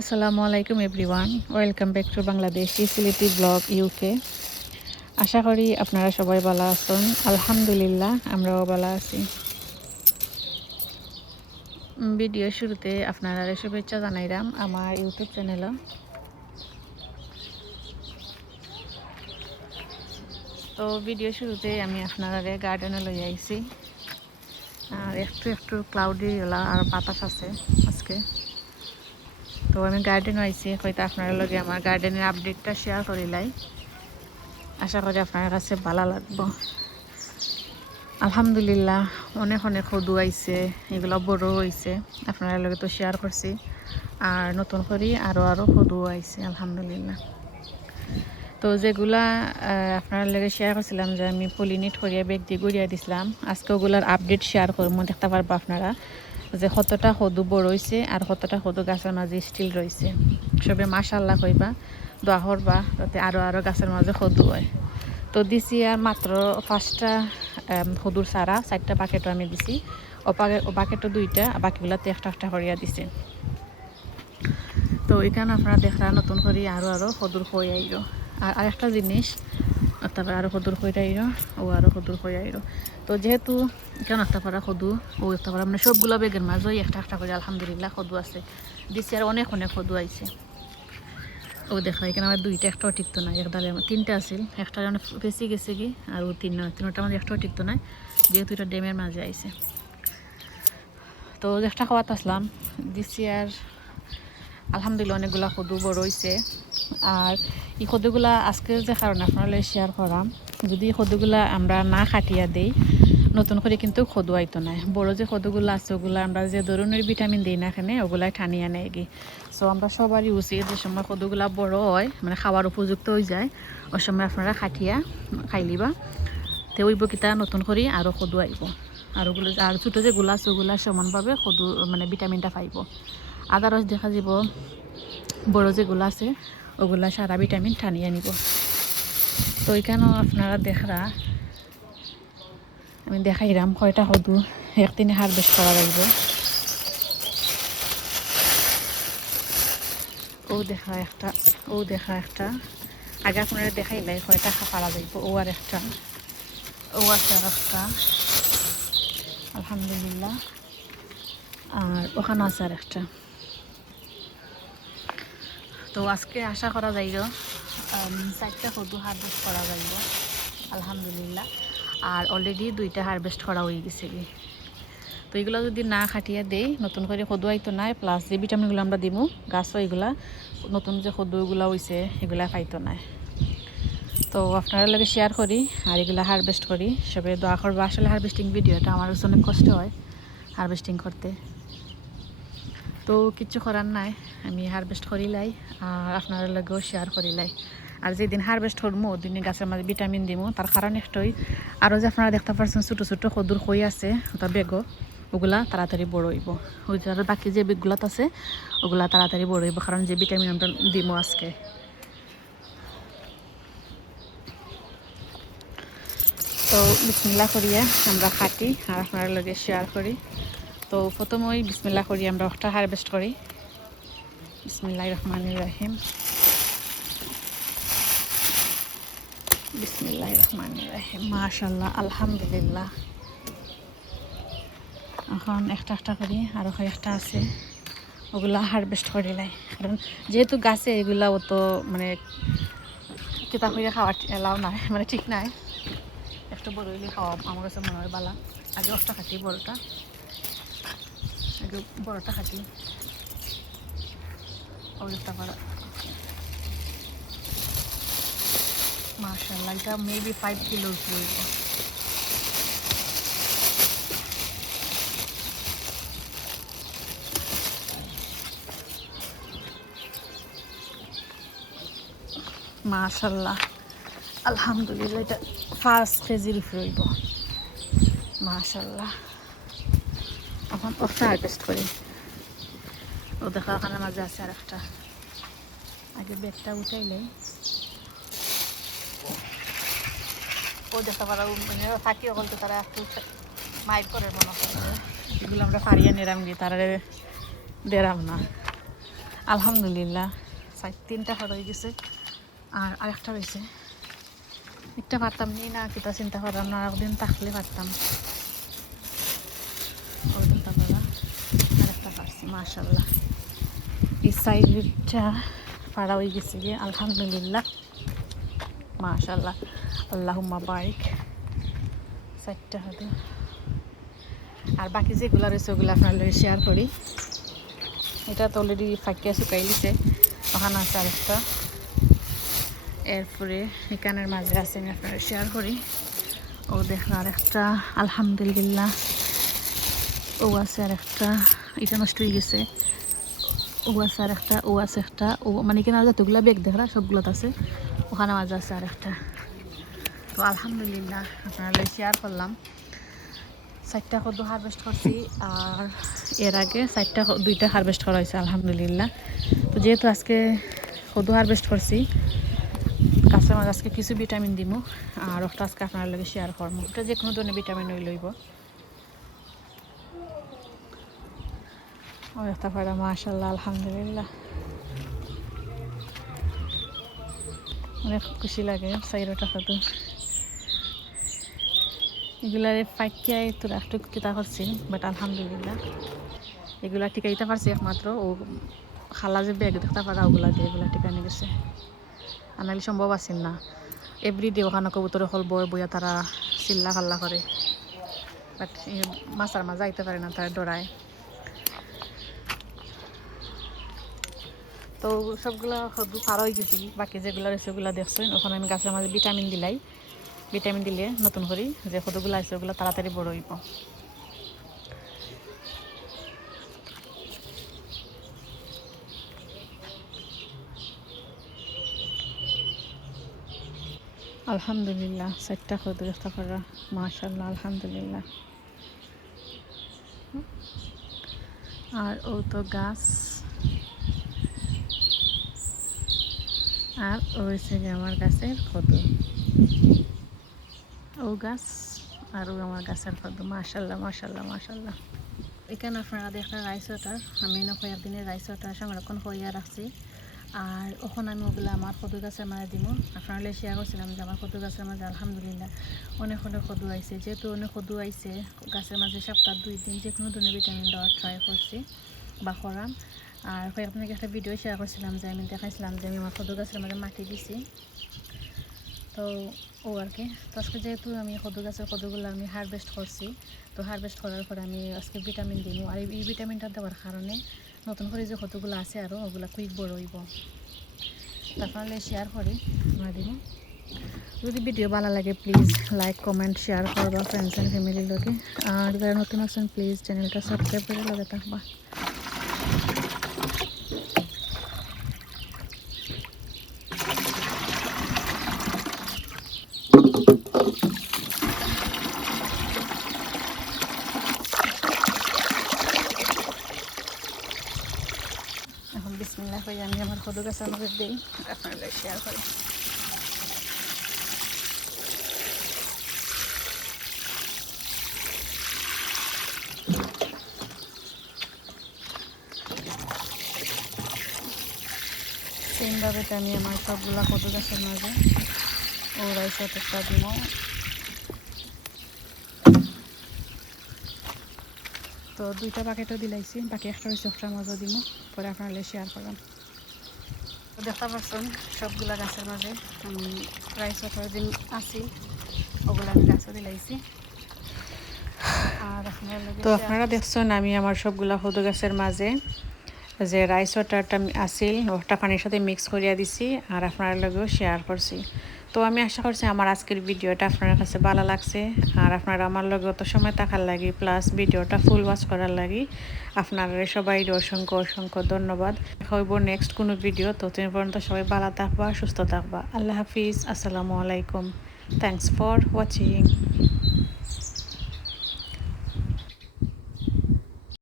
আসসালামু আলাইকুম everyone, welcome back to Bangladeshi Sylheti blog UK. আশা করি আপনারা সবাই ভালো আছেন। আলহামদুলিল্লাহ আমরাও ভালো আছি। ভিডিও শুরুতে আপনারা শুভেচ্ছা জানাইলাম আমার ইউটিউব চ্যানেল। তো ভিডিও শুরুতে আমি আপনারা গার্ডেনে লই আইছি। আর একটু একটু ক্লাউডি ওলা আর বাতাস আছে আজকে। তো আমি গার্ডেনে আইছি, হয়তো আপনারা লগে আমার গার্ডেনের আপডেটটা শেয়ার করিলাই। আশা করি আপনার কাছে ভালো লাগবে। আলহামদুলিল্লাহ অনেক অনেক সদু আইছে, এগুলো বড় হয়েছে, আপনার লগে তো শেয়ার করছি। আর নতুন করে আরও সদু আইছে আলহামদুলিল্লাহ। তো যেগুলা আপনার লগে শেয়ার করছিলাম যে আমি পলিনেট করিয়া বেগ দিয়ে গড়িয়া দিছিলাম, আজকে ওগুলার আপডেট শেয়ার করবো। দেখতে পারবো আপনারা যে কতটা সদু বড় হয়েছে আর কতটা সদু গাছের মাঝে স্টিল রয়েছে। সবে মাশাআল্লাহ কইবা, দোয়া করবা যাতে আরও গাছের মাঝে সদু হয়। তো দিছি আর মাত্র 5টা সদুর চারা, 4টা বাকেটও আমি দিছি। ও বাকেটও 2টা, বাকিগুলাতে একটা একটা করিয়া দিছি। তো এখানে আপনারা দেখরা নতুন করে আরও সদুর হয়ে আইল। আর আরেকটা জিনিস, তারপরে আরও সদুর হয়ে আইল, ও আরও সদুর হয়ে আইল। তো যেহেতু এখানে একটা পারা সদু, ও একটা পারা মানে সবগুলো বেগের মাঝেই একটা একটা করে আলহামদুলিল্লাহ সদু আছে দিছি। আর অনেক অনেক সদু আইছে। ও দেখা এখানে আমার 2টা একটাও টিকতো না, এক ডালে 3টা আছিল, একটা অনেক বেশি গেছে কি আর ও 3টা আমাদের একটাও টিকতো না, যেহেতু এটা ড্যামের মাঝে আইছে। তো একটা খাওয়াত আসলাম দিছি। আর আলহামদুলিল্লাহ অনেকগুলা সদু বড় হয়েছে। আর এই সদুগুলা আজকে যে কারণে আপনারা শেয়ার করাম, যদি সদুগুলা আমরা না খাটিয়া দেই নতুন করে কিন্তু সদু আইতো না। বড় যে সদুগুলো আছে ওগুলো আমরা যে ধরনের ভিটামিন দিই না এখানে, ওগুলাই টানিয়ে নেয় গি। সো আমরা সবারই উচিত যে সময় সদুগুলা বড় হয় মানে খাওয়ার উপযুক্ত হয়ে যায়, ওই সময় আপনারা খাটিয়া খাইলিবা। তো ওই বকিতা নতুন করে আরও সদু আইব। আর ওগুলো আর ছোটো যেগুলো আছে ওগুলো সমানভাবে সদু মানে ভিটামিনটা পাইব। আদারস দেখা যাব বড় যেগুলো আছে ওগুলা সারা ভিটামিন টানিয়ে নিব। তো এখানেও আপনারা দেখরা আমি দেখাইলাম কয়টা সদু একদিনে হারভেস্ট করা যাইব। ও দেখা একটা আগে আপনারা দেখাইলাই কয়টা পারা যাইব। ও আর একটা, ও আছে আর একটা আলহামদুলিল্লাহ। আর ওখানে আছে আর একটা। তো আজকে আশা করা যাইল 4টা সদু হারভেস্ট করা যাইব আলহামদুলিল্লাহ। আর অলরেডি 2টা হারভেস্ট করা হয়ে গেছে। তো এগুলো যদি না খাটিয়ে দেই নতুন করে সদু আইতো নাই, প্লাস যে ভিটামিনগুলো আমরা দিব গাছও এগুলা নতুন যে সদুগুলো হয়েছে এগুলা পাইতো নাই। তো আপনারা লাগে শেয়ার করি আর এগুলা হারভেস্ট করি, সবাই দোয়া করবো। আসলে হারভেস্টিং ভিডিওটা আমার অনেক কষ্ট হয় হারভেস্টিং করতে। তো কিচ্ছু করার নাই, আমি হারভেস্ট করিলাই আর আপনার লগেও শেয়ার করিলাই। আর যেদিন হারভেস্ট করবো ওদিনে গাছের মাঝে ভিটামিন দিব। তার কারণ একটাই, আরও যে আপনারা দেখতে পাচ্ছেন ছোটো ছোটো সদুর হয়ে আছে ওটা বেগও, ওগুলা তাড়াতাড়ি বড় হইব। ওই যে আর বাকি যে বেগগুলাত আছে ওগুলা তাড়াতাড়ি বড় হইব, কারণ যে ভিটামিন আমরা দিব আজকে। তো বিসমিল্লাহ করিয়া আমরা খাটি আর আপনার লগে শেয়ার করি। তো প্রথমেই বিসমিল্লাহ করি আমরা একটা হারভেস্ট করি। বিসমিল্লাহির রহমানির রহিম, বিসমিল্লাহির রহমানির রহিম। মাশাআল্লাহ আলহামদুলিল্লাহ। এখন একটা একটা করি আরও কয়েকটা আছে ওগুলা হারভেস্ট করিলাই, কারণ যেহেতু গাছে এগুলা অত মানে কিতাব হইয়া খাওয়ার এলাও নাই, মানে ঠিক নাই। একটু বড় হইলে খাওয়া আমার কাছে মনে হয় বালা। আগে একটা খাটি বড়টা, আগে বড়টা খাটি ওইটা করা। মাশাআল্লাহ এটা মেবি 5 কিলো হইব। মাশাআল্লাহ আলহামদুলিল্লাহ এটা 5 কেজির উপরে হইব মাশাআল্লাহ। এখন একটা হারভেস্ট করি। ও দেখা ওখানে মাঝে আছে আর একটা, আগে ব্যাগটা উঠাইলে ও দেখা পারা মানে থাকিও বলতে তারা একটু মাইক করে মনে হয় এগুলো আমরা পারিয়ে নিরাম গিয়ে তারা দেরাম না। আলহামদুলিল্লাহ 3টা খড় হয়ে গেছে আর আরেকটা রয়েছে একটা পারতাম নি না কিতা চিন্তা করলাম না একদিন থাকলে পারতাম ওটা পারা আরেকটা পারছি মাশাআল্লাহ এই সাইডটা পাড়া হয়ে গেছে গিয়ে আলহামদুলিল্লাহ মাশাআল্লাহ আল্লাহুম্মা বারিক 4টা হতো আর বাকি যেগুলো রয়েছে ওগুলো আপনার লগে শেয়ার করি এটা তো অলরেডি ফাঁকিয়া শুকাই লিছে ওখানে আছে আরেকটা এরপরে এখানের মাঝে আছে আমি আপনারা শেয়ার করি ও দেখো আরেকটা আলহামদুলিল্লাহ ও আছে আরেকটা এটা নষ্ট হয়ে গেছে ও আছে আরেকটা ও আছে একটা ও মানে এখানে যতগুলো ব্যাগ দেখরা সবগুলো আছে ওখানে মাঝে আছে আরেকটা তো আলহামদুলিল্লাহ আপনারা শেয়ার করলাম 4টা কদু হারভেস্ট করছি আর এর আগে 2টা হারভেস্ট করা হয়েছে আলহামদুলিল্লাহ তো যেহেতু আজকে কদু হারভেস্ট করছি গাছের মাঝে আজকে কিছু ভিটামিন দিব আর ওটা আজকে আপনার লগে শেয়ার করবো ওটা যে কোনো ধরনের ভিটামিন ওই লইব তারপরে মাশাআল্লাহ আলহামদুলিল্লাহ অনেক খুশি লাগে সাইরোটা কদু এগুলার ফাঁকিয়ায় তো একটু কিতা করছি বাট আলহামদুলিল্লাহ এগুলা টিকাইতে পারছি একমাত্র ও খালা যে ব্যাগ দেখতে পারা ওগুলা দিয়ে এগুলা টিকানি গেছে আনালি সম্ভব আছিল না এভরিডে ওখানে কবুতরে হল বইয়া তারা চিল্লা খাল্লা করে বাট মাছার মাঝে আইতে পারে না তারা ডরায় তো সবগুলা সবু পারা হয়ে গেছে বাকি যেগুলো রয়েছে ওগুলো দেখছেন ওখানে আমি গাছের মাঝে ভিটামিন দিলে নতুন করে যে কতগুলো আছে ওগুলো তাড়াতাড়ি বড় হইব আলহামদুলিল্লাহ 4টা কদু দেখতে পারা মাশাআল্লাহ আলহামদুলিল্লাহ আর ও তো গাছ আর ওইছে আমার গাছের কদু ও গাছ আর ও আমার গাছের কদু মাশাআল্লাহ মাশাআল্লাহ মাশাআল্লাহ এখানে আপনারা দেখেন রাইস ওয়াটার আমি না কয়েকদিনের রাইস ওয়াটার সংরক্ষণ করিয়া রাখছি আর ওখানে আমি ওগুলো আমার কদু গাছের মাঝে দিব আপনারা শেয়ার করছিলাম যে আমার কদু গাছের মাঝে আলহামদুলিল্লাহ অনেক কদু আইছে যেহেতু অনেক কদু আইছে গাছের মাঝে সপ্তাহ 2 দিন যে কোনো ধরনের ভিটামিন দেওয়ার ট্রাই করছি বা করাম আর আপনাকে একটা ভিডিও শেয়ার করছিলাম যে আমি দেখাইছিলাম যে আমি আমার কদু গাছের মাঝে মাটি দিছি তো ও আর কি তো আজকে যেহেতু আমি কদু গাছের কদুগুলো আমি হারভেস্ট করছি তো হারভেস্ট করার পরে আমি আজকে ভিটামিন দিব আর এই ভিটামিনটা দেওয়ার কারণে নতুন করে যে কতগুলো আছে আরও ওগুলো কুইক বড় হইব তারপরে শেয়ার করি আমরা দিব যদি ভিডিও ভালো লাগে প্লিজ লাইক কমেন্ট শেয়ার করবা ফ্রেন্ডস অ্যান্ড ফ্যামিলির লগে আর যারা নতুন আছেন প্লিজ চ্যানেলটা সাবস্ক্রাইব করে লগে থাকবা এখন বিসমিল্লাহ কই আমি আমার কদু গাছের মধ্যে দিই আপনারা শেয়ার করি সেমভাবে আমি আমার সবগুলা কদু গাছের মাঝে ও রাইস ওয়াটারটা দিব তো 2টা বাকেটও দিলাইছি বাকি একটা রয়েছে ওটার মাঝে দিব পরে আপনারা শেয়ার করলাম তো দেখতে পাচ্ছেন সবগুলা গাছের মাঝে আমি রাইস ওয়াটার দিন আসি ওগুলো আমি গাছও দিলাইছি আর তো আপনারা দেখছেন আমি আমার সবগুলা কদু গাছের মাঝে যে রাইস ওয়াটারটা আসিল ওটা পানির সাথে মিক্স করিয়া দিছি আর আপনার লগেও শেয়ার করছি তো আমি আশা করছি আমার আজকের ভিডিওটা আপনার কাছে ভালো লাগছে আর আপনারা আমার লগে অত সময় থাকার লাগি প্লাস ভিডিওটা ফুল ওয়াচ করার লাগি আপনারা সবাই অসংখ্য অসংখ্য ধন্যবাদ হইব নেক্সট কোনো ভিডিও ততদিন পর্যন্ত সবাই ভালো থাকবা সুস্থ থাকবা আল্লাহ হাফিজ আসসালামু আলাইকুম থ্যাংকস ফর ওয়াচিং